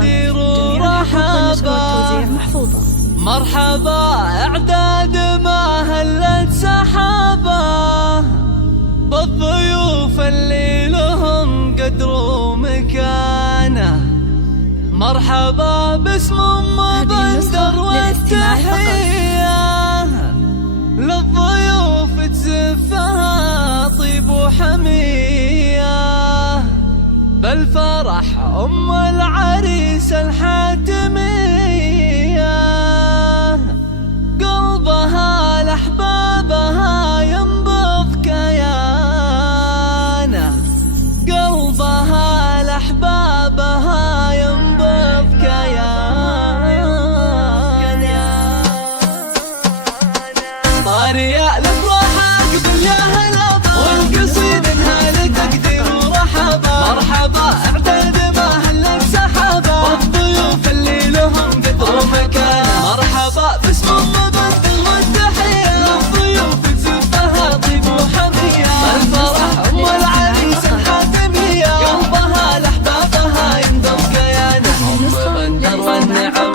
تقدير ورحابة. مرحبا اعداد ما هلت سحابة بالضيوف اللي لهم قدر ومكانة. مرحبا باسم مبندر والتحية للضيوف تزفها طيب وحمية. بالفرح ام العريس الحاتمية قلبها لأحبابها ينبض كيانه. قلبها لأحبابها ينبض كيانه. طارية الافراح قبل يا هلا والقصيد انها لتقدير ورحابة. مرحبا اعتاد ما هلت سحابة والضيوف اللي لهم قدر ومكانة. مرحبا باسم مبندر والتحية للضيوف تزفها طيب وحمية. الفرح ام العريس الحاتمية قلبها لاحبابها ينضم كيانه. ام بندر والنعم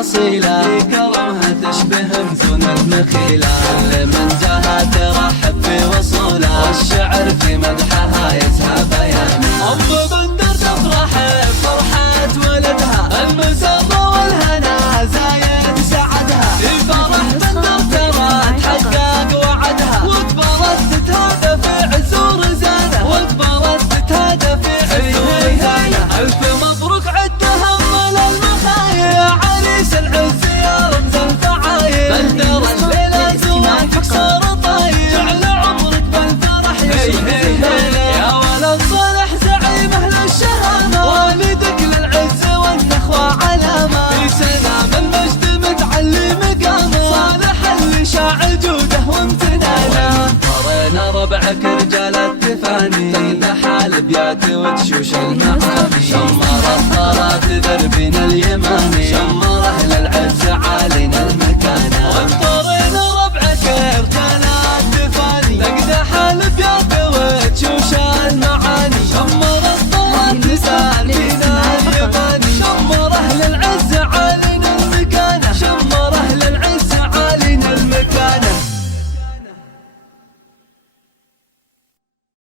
اصيلة كرمها تشبه مزون المخيلة. كل من جاها ترحب في وصولها والشعر في مدحها يزهى بيانه. ام بندر تفرح بفرحة ولدها المسرة والهنا زايد سعدها. في فرح بندر ترى تحقق وعدها وكبرت تتهادى في عزور زانه. وكبرت تتهادى في عزور زانه. الف مبروك عد تهمل المخايا عريس العز يا رمز الفعايل. بندر الليلة زواجك صار طاير جعل عمرك بالفرح يشوف يا ولد صالح زعيم اهل الشهامة. والدك للعز والنخوة علامة. في سنة من مجد متعلي مقامه. صالح اللي شاع جوده وامتنانه. قرينا ربعك رجال التفاني تقدح الابيات وتشوش المعاني.